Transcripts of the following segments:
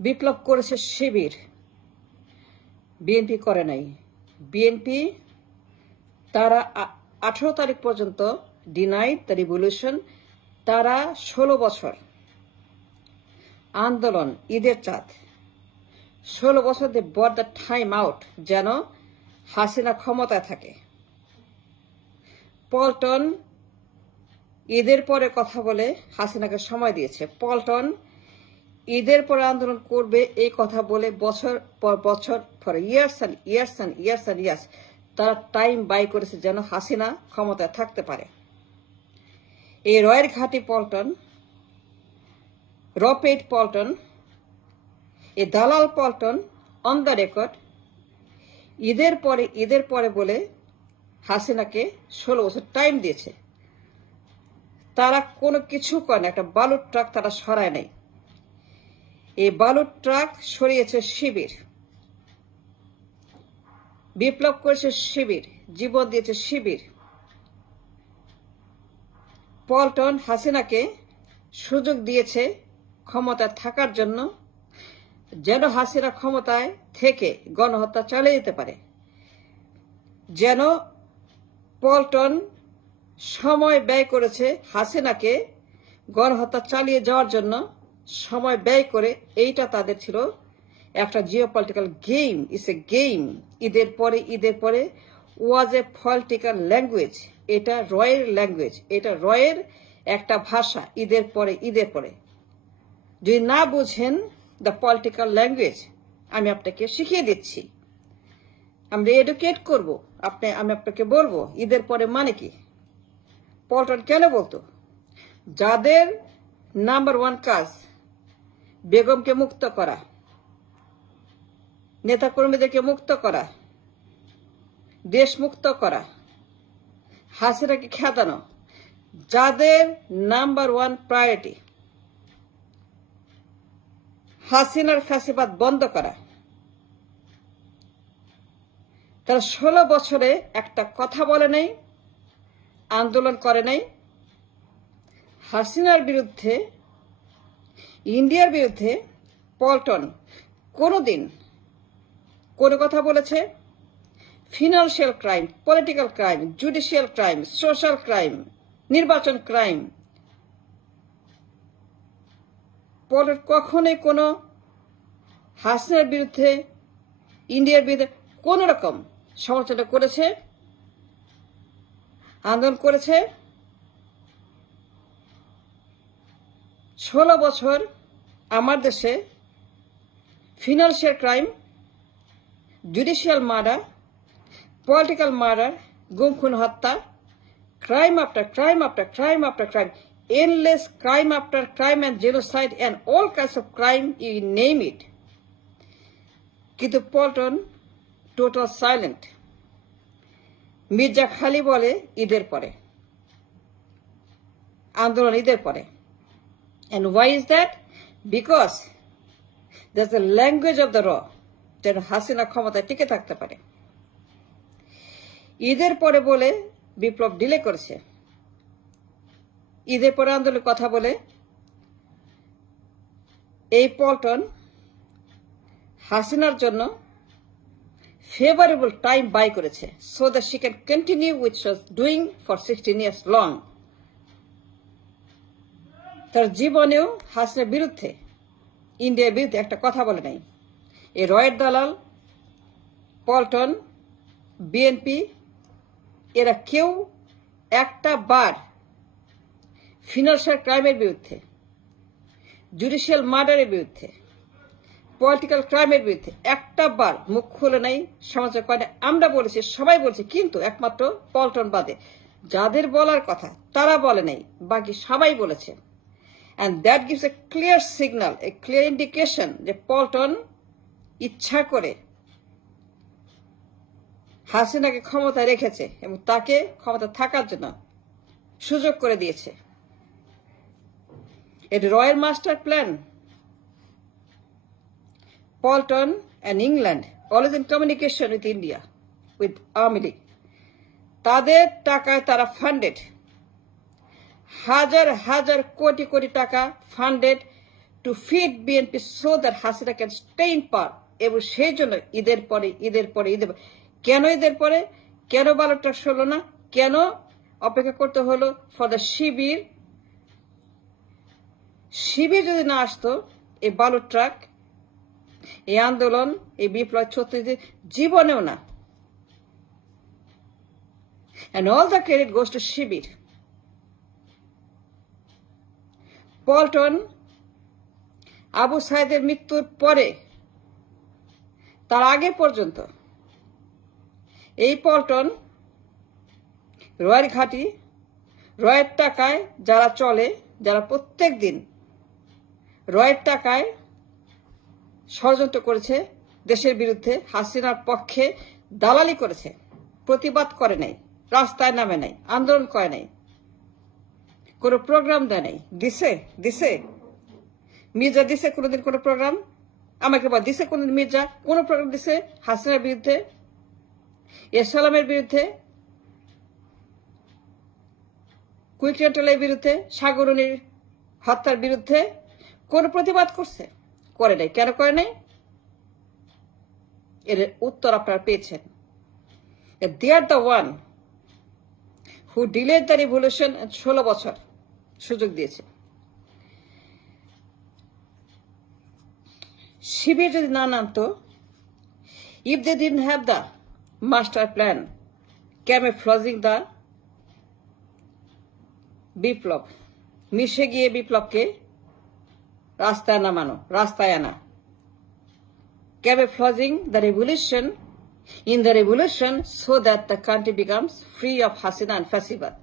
বিপ্লব করেছে শিবির, বিএনপি করে নাই। বিএনপি তারা 18 তারিখ পর্যন্ত ডিনাইড দ্য রিভলিউশন। তারা 16 বছর আন্দোলন, ঈদের চাঁদ, 16 বছর দে বট দ্য টাইম আউট যেন হাসিনা ক্ষমতায় থাকে। পল্টন ঈদের পরে কথা বলে হাসিনাকে সময় দিয়েছে। পল্টন ঈদের পরে আন্দোলন করবে এই কথা বলে বছর পর বছর for years and years and years and years তারা টাইম বাই করেছে যেন হাসিনা ক্ষমতায় থাকতে পারে। এই রয়ের ঘাটি পল্টন, রপেট পল্টন, এই দালাল পল্টন অন দ্য রেকর্ড ঈদের পরে বলে হাসিনাকে 16 বছর টাইম দিয়েছে। তারা কোনো কিছু করে না, একটা বালুর ট্রাক তারা সরায় নাই। এই বালুর ট্রাক সরিয়েছে শিবির, বিপ্লব করেছে শিবির, জীবন দিয়েছে শিবির। পল্টন হাসিনাকে সুযোগ দিয়েছে ক্ষমতায় থাকার জন্য যেন হাসিনা ক্ষমতায় থেকে গণহত্যা চালিয়ে যেতে পারে, যেন পল্টন সময় ব্যয় করেছে হাসিনাকে গণহত্যা চালিয়ে যাওয়ার জন্য সময় ব্যয় করে। এইটা তাদের ছিল একটা জিওপলিটিক্যাল গেম, ইস এ গেম। ঈদের পরে ওয়াজ এ পলিটিক্যাল ল্যাঙ্গুয়েজ। এটা রয়ের ল্যাঙ্গুয়েজ, এটা রয়ের একটা ভাষা। ঈদের পরে যদি না বুঝেন দ্য পলিটিক্যাল ল্যাঙ্গুয়েজ, আমি আপনাকে শিখিয়ে দিচ্ছি, আমরা এডুকেট করবো। আমি আপনাকে বলবো ঈদের পরে মানে কি। পল্টন কেন বলতো, যাদের নাম্বার 1 কাজ বেগমকে মুক্ত করা, নেতাকর্মীদেরকে মুক্ত করা, দেশ মুক্ত করা, হাসিনাকে খেদানো, যাদের নাম্বার 1 প্রায়োরিটি হাসিনার ফ্যাসিবাদ বন্ধ করা, তারা 16 বছরে একটা কথা বলে নাই, আন্দোলন করে নাই। হাসিনার বিরুদ্ধে, ইন্ডিয়ার বিরুদ্ধে পল্টন কোনোদিন কোনো কথা বলেছে? Financial crime, political crime, judicial crime, social crime, নির্বাচন ক্রাইম। পল্টন কখনোই কোনো হাসিনার বিরুদ্ধে, ইন্ডিয়ার বিরুদ্ধে কোন রকম সমালোচনা করেছে, আন্দোলন করেছে? 16 বছর আমার দেশে financial crime, judicial murder, political murder, গুম খুন হত্যা, crime after crime after crime after crime, endless crime after crime and genocide and all kinds of crime, you name it. কিন্তু পল্টন টোটাল সাইলেন্ট। মির্জা খালি বলে ঈদের পরে, আন্দোলন ঈদের পরে। And why is that? Because there's the language of the law, যেন হাসিনা ক্ষমতায় টিকে থাকতে পারে। ঈদের পরে বলে বিপ্লব ডিলে করেছে। ঈদের পরে আন্দোলনের কথা বলে এই পল্টন হাসিনার জন্য ফেভারেবল টাইম বাই করেছে, so that she can continue which she was doing for 16 years long. তার জীবনেও হাসিনার বিরুদ্ধে, ইন্ডিয়ার বিরুদ্ধে একটা কথা বলে নাই। এই রয়ের দালাল পল্টন, বিএনপি, এরা কেউ একটা বার ফিনান্সিয়াল ক্রাইমের বিরুদ্ধে, জুডিশিয়াল মার্ডারের বিরুদ্ধে, পলিটিক্যাল ক্রাইমের বিরুদ্ধে একটা বার মুখ খুলে নাই, সমালোচনা করে। আমরা বলেছি, সবাই বলছে, কিন্তু একমাত্র পল্টন বাদে যাদের বলার কথা তারা বলে নাই, বাকি সবাই বলেছে। And that gives a clear signal, a clear indication যে পল্টন ইচ্ছা করে হাসিনাকে ক্ষমতায় রেখেছে এবং তাকে ক্ষমতা থাকার জন্য সুযোগ করে দিয়েছে। এর royal master plan. Pulton and England always in communication with India, with Army League. তাদের টাকায় তারা ফান্ডেড, হাজার হাজার কোটি কোটি টাকা funded to feed BNP so that Hasina can stay in power. এবং সেই জন্য ঈদের পরে কেন ঈদের পরে, কেন ব্যালট ট্রাক হলো না, কেন অপেক্ষা করতে হলো ফর দ্য শিবির যদি না আসতো, এই ব্যালট ট্রাক, এই আন্দোলন, এই বিপ্লব 36 জীবনেও না। And all the credit goes to শিবির। পল্টন আবু সাইদের মৃত্যুর পরে, তার আগে পর্যন্ত এই পল্টন রয়ের ঘাঁটি, রয়ের টাকায় যারা চলে, যারা প্রত্যেক দিন রয়ের টাকায় ষড়যন্ত্র করেছে দেশের বিরুদ্ধে, হাসিনার পক্ষে দালালি করেছে, প্রতিবাদ করে নাই, রাস্তায় নামে নাই, আন্দোলন করে নাই, কোনো প্রোগ্রাম দেয় নাই। দিছে মির্জা দিছে কোনোদিন কোনো প্রোগ্রাম? আমাকে বল, দিছে কোনোদিন মির্জা কোনো প্রোগ্রাম দিছে হাসিনার বিরুদ্ধে, এরসালামের বিরুদ্ধে, কুইকরেন্টালের বিরুদ্ধে, সাগরণীর হত্যার বিরুদ্ধে কোন প্রতিবাদ করছে? করে নাই। কেন করে নাই? এর উত্তর আপনারা পেয়েছেন। They are the one who delayed the revolution 16 বছর সুযোগ দিয়েছে। শিবির যদি না নামতো, if they didn't have the master plan camouflaging the বিপ্লব, মিশে গিয়ে বিপ্লবকে রাস্তায় নামানো, রাস্তায় আনা, camouflaging the revolution in the revolution so that the country becomes free of Hasina and Fasibat.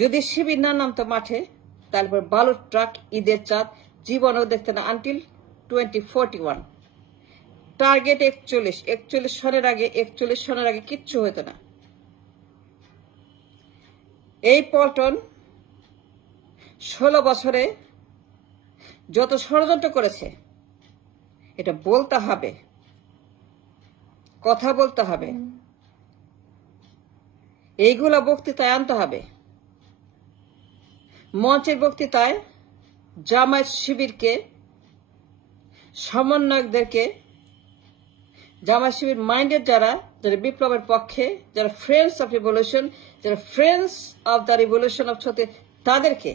যদি শিবির না নামতো মাঠে, তারপর ব্যালট ট্রাক, ঈদের চাঁদ জীবনও দেখতে না আনটিল 2041। টার্গেট 41 সনের আগে কিচ্ছু হতো না। এই পল্টন 16 বছরে যত ষড়যন্ত্র করেছে, এটা বলতে হবে, কথা বলতে হবে, এইগুলা বক্তৃতায় আনতে হবে। মঞ্চের বক্তৃতায় জামায়াত শিবিরকে, সমন্বয়কদেরকে, জামায়াত শিবির মাইন্ডেড যারা বিপ্লবের পক্ষে, যারা ফ্রেন্ডস অফ রিভলিউশন, যারা friends of the revolution of তাদেরকে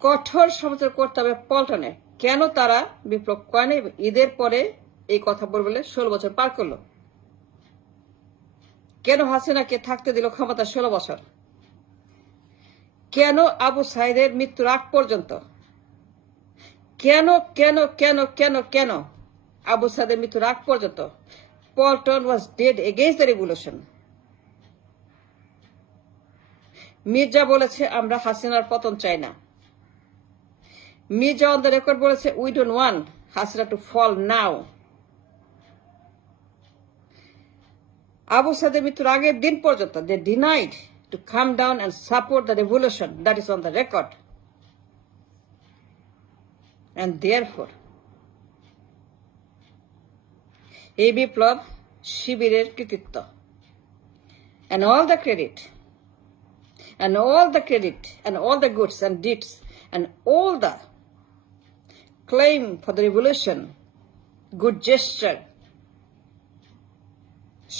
কঠোর সমালোচনা করতে হবে পল্টনের। কেন তারা বিপ্লব করেনি? ঈদের পরে এই কথা বলে 16 বছর পার করলো। কেন হাসিনাকে থাকতে দিল ক্ষমতা 16 বছর? কেন আবু সাইদের মৃত্যুর আগ পর্যন্ত? কেন কেন কেন কেন কেন আবু সাইদের মৃত্যুর আগ পর্যন্ত Paltan was dead against the revolution. Mirza বলেছে আমরা হাসিনার পতন চাই না। মির্জা অন দ্য রেকর্ড বলেছে we don't want Hasina to fall now. Abu সাইদের মৃত্যুর আগের দিন পর্যন্ত they denied to come down and support the revolution. That is on the record. And therefore, এই বিপ্লব শিবিরের কৃতিত্ব। And all the credit, and all the credit, and all the goods and deeds, and all the claim for the revolution, good gesture,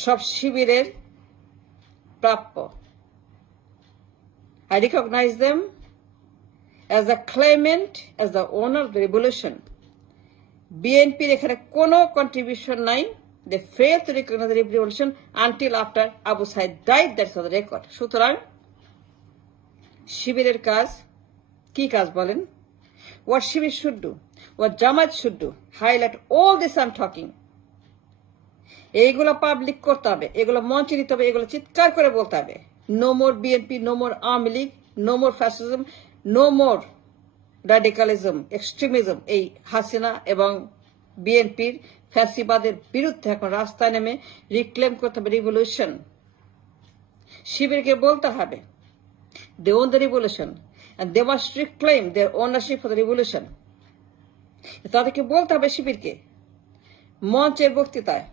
সব শিবিরের প্রাপ্য। I recognize them as the claimant, as the owner of the revolution. BNP এখানে কোনো contribution নাই। They failed to recognize the revolution until after Abu Said died. That's on the record. সুতরাং শিবিরের কাজ কি কাজ বলেন? What Shibir should do, what Jamaat should do, highlight all this I'm talking. এইগুলো পাবলিক করতে হবে, এগুলো মঞ্চে নিতে হবে, এগুলো চিৎকার করে বলতে হবে। No more BNP, no more Army League, no more fascism, no more radicalism, extremism. এই হাসিনা এবং বিএনপির ফ্যাসিবাদের বিরুদ্ধে এখন রাস্তায় নেমে রিক্লেম করতে হবে রিভলিউশন। শিবিরকে বলতে হবে they own the revolution and they must reclaim their ownership for the revolution. তাদেরকে বলতে হবে শিবিরকে মঞ্চের বক্তৃতায়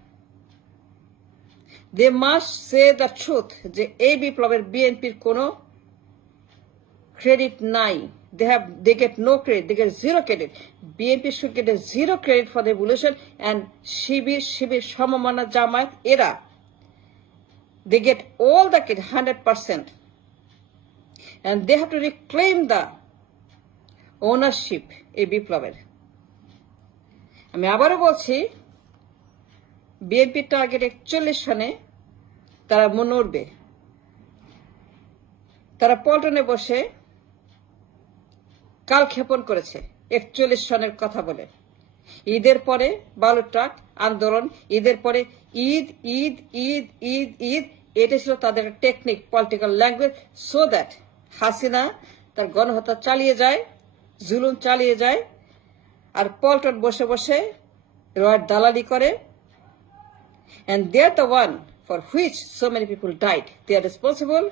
they must say the truth যে এই বিপ্লবের বিএনপির কোনো credit নাই, they get no credit, they get zero credit. BNP should get a zero credit for the evolution, and Shibir, Shamamana, Jamaat, ERA, they get all the credit, 100%. And they have to reclaim the ownership এই বিপ্লবের। আমি আবারও বলছি, বিএনপির target 41 সনে তারা মনে উঠবে। তারা পল্টনে বসে কালক্ষেপণ করেছে 41 সনের কথা বলে। ঈদের পরে বালুরটাক আন্দোলন, ঈদের পরে ঈদ ঈদ ঈদ ঈদ ঈদ, এটা ছিল তাদের technique, political language, so that Hasina তার গণহত্যা চালিয়ে যায়, জুলুম চালিয়ে যায়, আর পল্টন বসে বসে রয়ের দালালি করে। And they are the one for which so many people died. They are responsible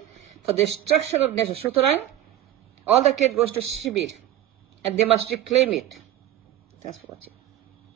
for the destruction of nation. Sutarang, all the credit goes to Shibir, and they must reclaim it. Thanks for watching.